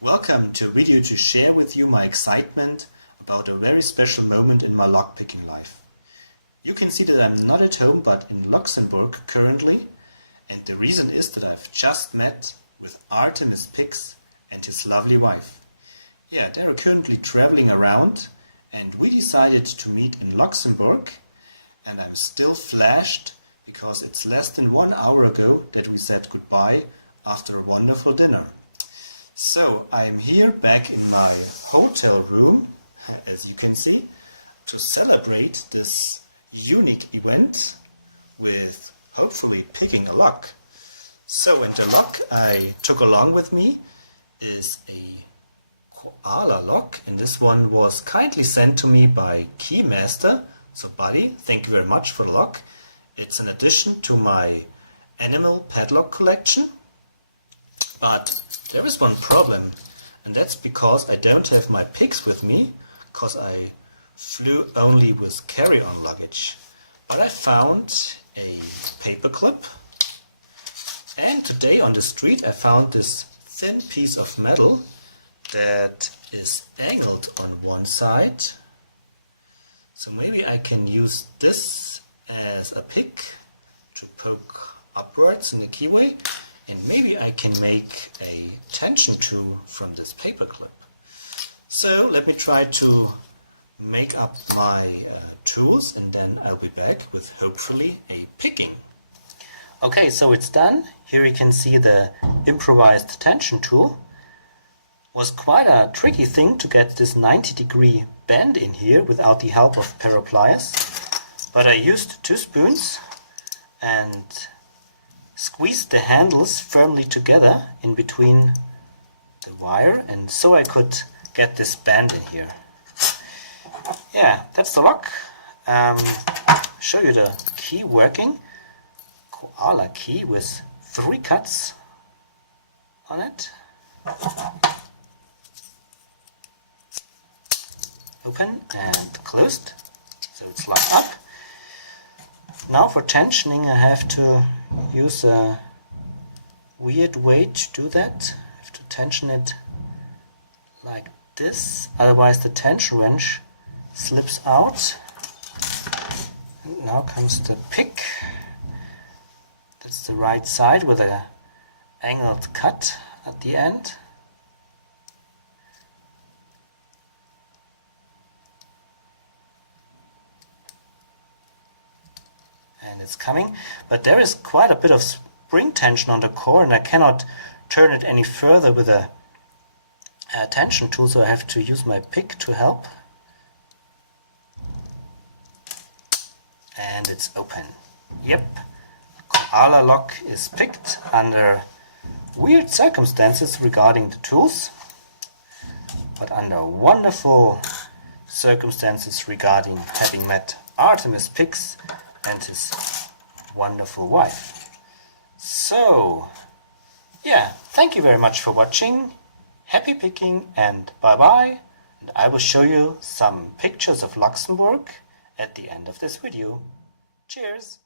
Welcome to a video to share with you my excitement about a very special moment in my lockpicking life. You can see that I'm not at home but in Luxembourg currently, and the reason is that I've just met with Artemis Picks and his lovely wife. Yeah, they're currently traveling around and we decided to meet in Luxembourg, and I'm still flashed because it's less than 1 hour ago that we said goodbye after a wonderful dinner. So I'm here back in my hotel room, as you can see, to celebrate this unique event with hopefully picking a lock. So, and the lock I took along with me is a KOALA lock, and this one was kindly sent to me by Keymaster. So buddy, thank you very much for the lock. It's an addition to my animal padlock collection, but there is one problem, and that's because I don't have my picks with me, because I flew only with carry-on luggage. But I found a paper clip, and today on the street I found this thin piece of metal that is angled on one side. So maybe I can use this as a pick to poke upwards in the keyway. And maybe I can make a tension tool from this paper clip. So let me try to make up my tools, and then I'll be back with hopefully a picking. Okay, so it's done. Here you can see the improvised tension tool. Was quite a tricky thing to get this 90-degree bend in here without the help of pair of pliers. But I used 2 spoons and squeezed the handles firmly together in between the wire, and so I could get this band in here. Yeah, that's the lock. Show you the key working. KOALA key with 3 cuts on it. Open and closed, so it's locked up. Now for tensioning I have to use a weird way to do that. I have to tension it like this, otherwise the tension wrench slips out. And now comes the pick. That's the right side with a angled cut at the end. And it's coming, but there is quite a bit of spring tension on the core, and I cannot turn it any further with a tension tool, so I have to use my pick to help. And it's open. Yep, KOALA lock is picked under weird circumstances regarding the tools, but under wonderful circumstances regarding having met Artemis Picks and his wonderful wife. So yeah, thank you very much for watching. Happy picking and bye bye, and I will show you some pictures of Luxembourg at the end of this video. Cheers!